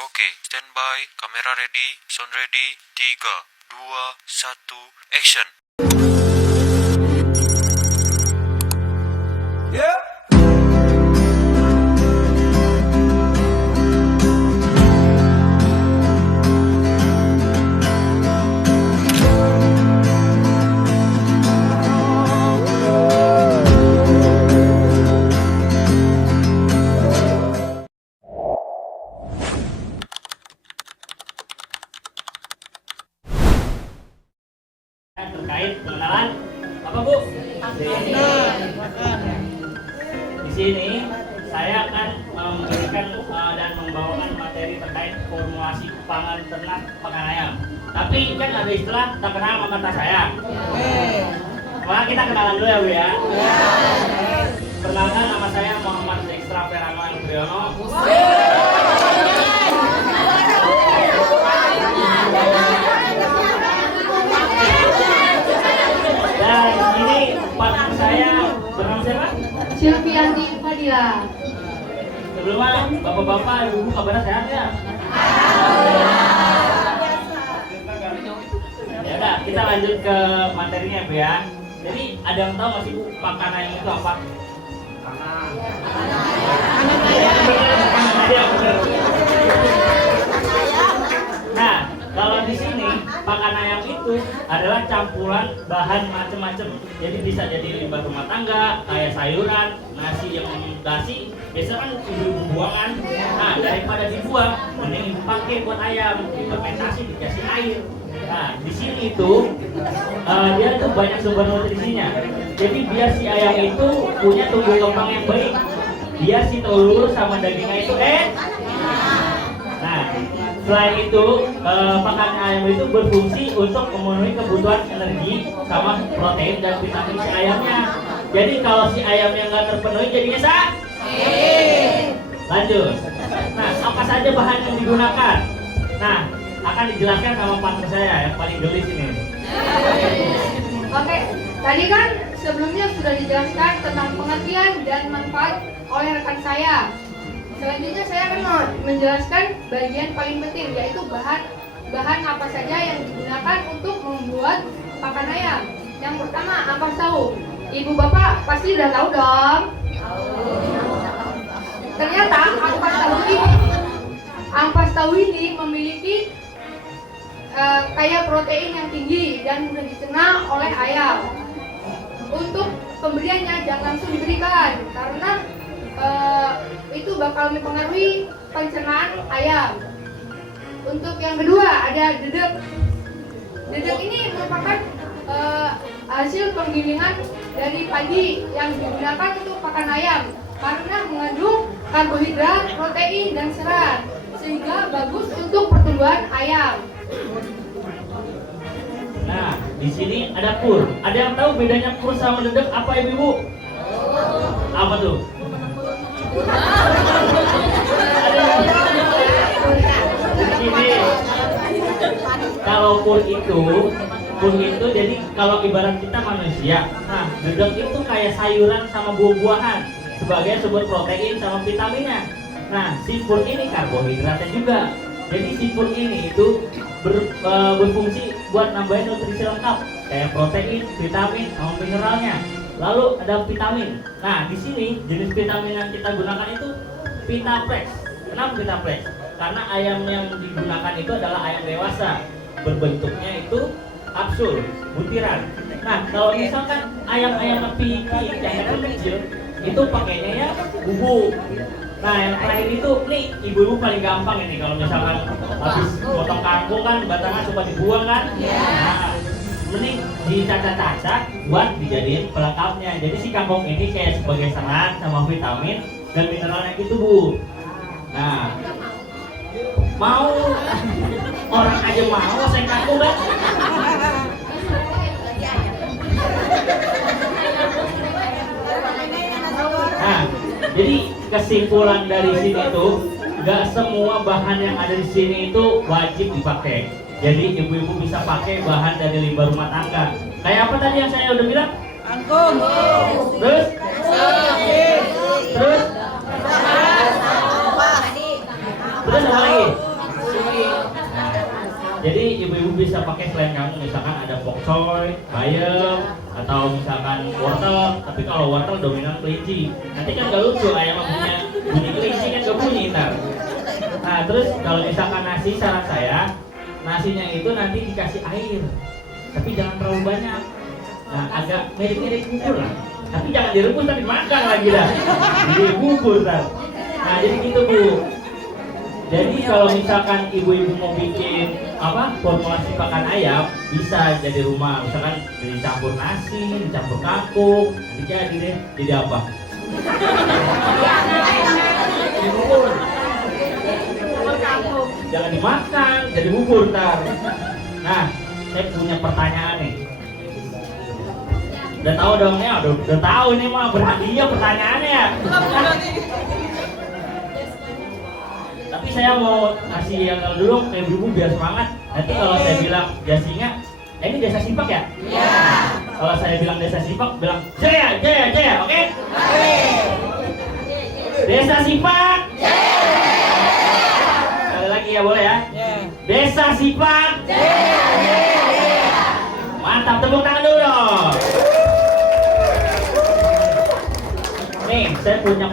Oke, standby, kamera ready, sound ready, 3, 2, 1, action. Terkait pengenalan apa Bu? Di sini saya akan memberikan dan membawakan materi terkait formulasi pangan ternak pakan ayam. Tapi kan ada istilah tak kenal maka tak sayang. Maka kita kenalan dulu ya Bu ya. Perkenalkan, nama saya Muhammad Dextra Feranuan Priyono. Dan ini partner saya bernama siapa? Sylvianti Fadila. Sebelumnya bapak-bapak, ibu kabarnya sehat ya? Ya udah, kita lanjut ke materinya Bu ya. Jadi ada yang tahu nggak sih Bu pakan ayam itu apa? Nah, kalau di sini pakan ayam itu adalah campuran bahan macam-macam. Jadi bisa jadi limbah rumah tangga, kayak sayuran, nasi yang basi, biasa kan ibu buangan. Nah, daripada dibuang, mending dipakai buat ayam, difermentasi, dikasih air. Nah, di sini itu dia tuh banyak sumber nutrisinya. Jadi biar si ayam itu punya tumbuh kembang yang baik. Biar si telur sama dagingnya itu Nah, selain itu pakan ayam itu berfungsi untuk memenuhi kebutuhan energi sama protein dan vitamin si ayamnya. Jadi kalau si ayamnya nggak terpenuhi jadinya sakit. Lanjut. Nah, apa saja bahan yang digunakan? Nah, akan dijelaskan sama partner saya yang paling gelis ini. Oke, tadi kan sebelumnya sudah dijelaskan tentang pengertian dan manfaat oleh rekan saya. Selanjutnya saya akan menjelaskan bagian paling penting, yaitu bahan apa saja yang digunakan untuk membuat pakan ayam. Yang pertama, ampas tahu. Ibu bapak pasti udah tahu dong. Ternyata ampas tahu ini memiliki kaya protein yang tinggi dan mudah dicerna oleh ayam. Untuk pemberiannya jangan langsung diberikan karena itu bakal mempengaruhi pencernaan ayam. Untuk yang kedua ada dedek. Dedek ini merupakan hasil penggilingan dari padi yang digunakan untuk pakan ayam karena mengandung karbohidrat, protein, dan serat sehingga bagus untuk pertumbuhan ayam. Nah, di sini ada pur. Ada yang tahu bedanya pur sama dedek apa Ibu? Apa tuh? Jadi kalau pur itu jadi kalau ibarat kita manusia. Nah, dedek itu kayak sayuran sama buah-buahan sebagai sumber protein sama vitaminnya. Nah, si pur ini karbohidratnya juga. Jadi si pur ini itu berfungsi buat nambahin nutrisi lengkap kayak protein, vitamin, sama mineralnya. Lalu ada vitamin. Nah, di sini jenis vitamin yang kita gunakan itu Vitaplex. Kenapa Vitaplex? Karena ayam yang digunakan itu adalah ayam dewasa. Berbentuknya itu kapsul, butiran. Nah, kalau misalkan ayam-ayam pipi yang kecil itu pakainya ya bubuk. Nah, yang terakhir itu nih ibu-ibu paling gampang ini kalau misalkan habis potong kangkung kan batangnya suka dibuang kan? Nah, mending dicacah-cacah buat dijadiin pelengkapnya. Jadi si kangkung ini kayak sebagai serat sama vitamin dan mineralnya gitu Bu. Nah, mau orang aja mau saya kangkung kan? Nah, jadi kesimpulan dari sini tuh nggak semua bahan yang ada di sini itu wajib dipakai. Jadi ibu-ibu bisa pakai bahan dari limbah rumah tangga. Kayak apa tadi yang saya udah bilang? Kangkung. Terus? Terus? Terus apa lagi? Nah, jadi ibu-ibu bisa pakai selain kamu, misalkan ada pokcoy, bayam, atau misalkan wortel. Tapi kalau wortel dominan kelinci. Nanti kan gak lucu ayam punya bunyi kelinci kan gak bunyi ntar. Nah terus kalau misalkan nasi, saran saya nasinya itu nanti dikasih air, tapi jangan terlalu banyak. Nah agak mirip-mirip bubur lah. Tapi jangan direbus, tapi makan lagi dah. Jadi bubur dah. Nah jadi gitu Bu. Jadi kalau misalkan ibu-ibu mau bikin formulasi pakan ayam, bisa jadi rumah. Misalkan dicampur nasi, dicampur kangkung, nanti jadi deh. Jadi apa? Bubur. Jangan dimakan, jadi bubur ntar. Nah, saya punya pertanyaan nih. Udah tahu dong ya, udah tahu nih mah berhadiah pertanyaannya ya. Tapi saya mau kasih yang dulu ke ibu biar semangat. Nanti kalau saya bilang Jasinya, ini desa Sipak ya? Iya. Kalau saya bilang desa Sipak, bilang Jaya, Jaya, Jaya, oke? Desa Sipak. Sekali lagi ya boleh ya? Desa Sipak. Mantap, tepuk tangan dulu dong. Nih, saya punya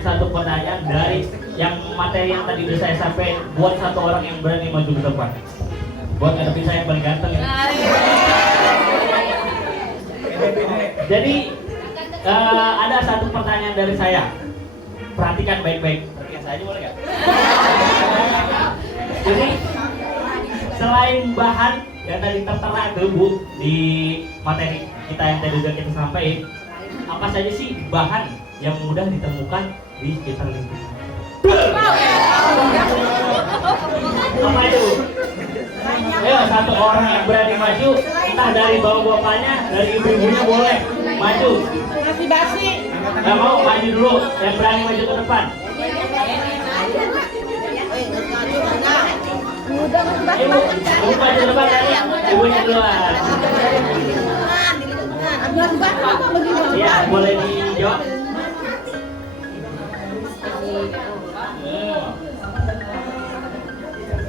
satu pertanyaan dari yang materi yang tadi udah saya sampai, buat satu orang yang berani maju ke depan. Buat ngadepin saya yang paling ganteng ya. Jadi ada satu pertanyaan dari saya. Perhatikan baik-baik. Perhatikan saya aja boleh nggak? Jadi selain bahan yang tadi tertera tuh Bu di materi kita yang tadi udah kita sampaikan, apa saja sih bahan yang mudah ditemukan di sekitar lingkungan? Apa itu? Ayo satu orang yang berani maju, entah dari bapak-bapaknya, dari ibu-ibunya boleh maju. Masih basi. Gak mau maju dulu, yang berani maju ke depan. Ibu maju ke depan tadi, ibunya duluan. Iya, boleh dijawab.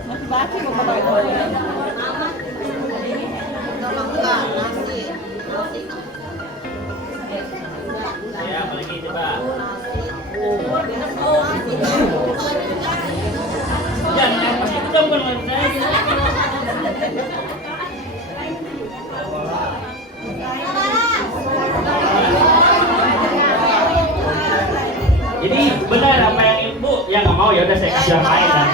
Masih basi bapak. Ya, apalagi coba. Jangan yang pasti itu dong, bukan saya. Jadi benar apa yang ibu yang nggak mau, ya udah saya kasih yang lain kan.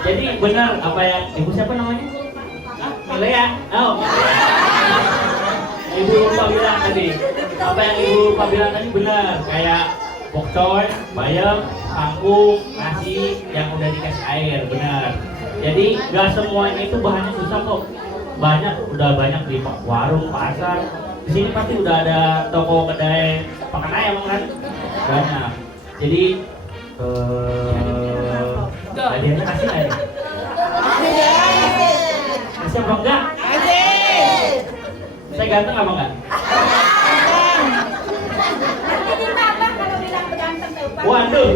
Jadi benar apa yang ibu siapa namanya? Milea. Oh. Ibu lupa bilang tadi. Apa yang ibu lupa bilang tadi benar, kayak pokcoy, bayam, kangkung, nasi yang udah dikasih air, benar. Jadi gak semuanya itu bahannya susah kok. Udah banyak di warung, pasar. Di sini pasti udah ada toko kedai pakan ayam kan? Banyak. Jadi hadiahnya kasih nggak ya? Kasih apa enggak? Saya ganteng apa enggak? Waduh.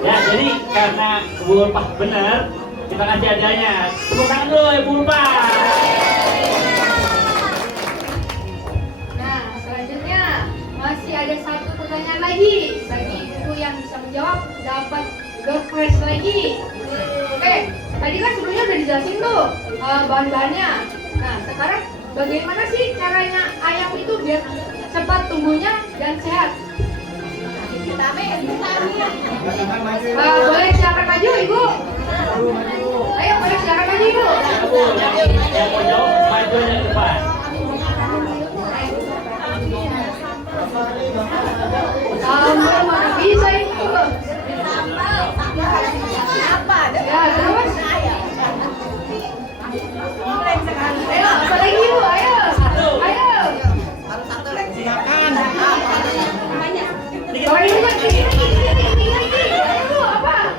Ya jadi karena Bu Ulpah benar, kita kasih hadiahnya. Tepuk tangan dulu Ibu Ulpah. Nah, selanjutnya masih ada satu pertanyaan lagi. Bagi ibu yang bisa menjawab dapat door prize lagi. Oke, tadi kan sebelumnya udah dijelasin tuh bahan-bahannya. Nah, sekarang bagaimana sih caranya ayam itu biar cepat tumbuhnya dan sehat? Boleh silakan maju Ibu. Ayo, boleh silakan maju Ibu. Yang mau jawab maju aja ke depan. Mana bisa Ibu? Ya, terus. Ayo, apa lagi Ibu? Ayo. Ayo. Kalau Ibu kan Ibu apa?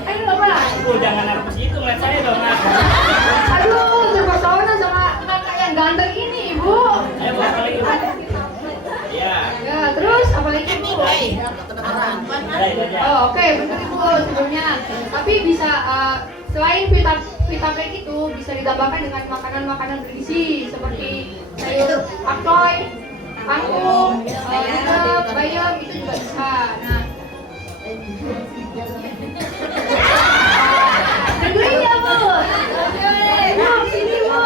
Ayo apa? Jangan nervous gitu ngeliat saya dong. Aduh, terpesona sama lain saja. Oh, oke, benar Ibu sebelumnya. Tapi bisa selain vitamin itu bisa ditambahkan dengan makanan-makanan bergizi seperti sayur pakcoy, kangkung, juga bayam itu juga bisa. Nah, dengerin ya Bu. Bu, sini Bu.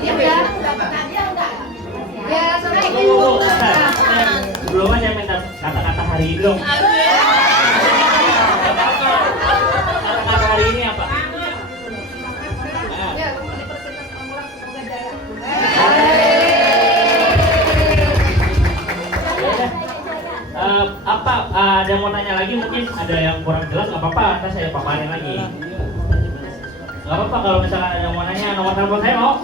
Diam ya. Ya, assalamualaikum Bu. Sebelumnya saya minta kata-kata hari ini dong. Kata-kata hari ini apa? Ya, Universitas Pamulang semoga jaya. Apa ada yang mau tanya lagi, mungkin ada yang kurang jelas, nggak apa-apa, nanti saya paparin lagi. Nggak apa-apa kalau misalkan ada yang mau nanya, nomor telepon saya mau.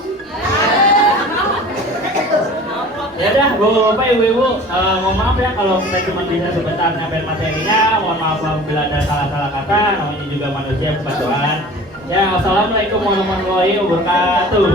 Ya udah, bapak ibu-ibu, mohon maaf ya kalau kita cuma bisa sebentar nyampein materinya. Mohon maaf apabila ada salah-salah kata, namanya juga manusia bukan Tuhan. Ya, wassalamualaikum warahmatullahi wabarakatuh.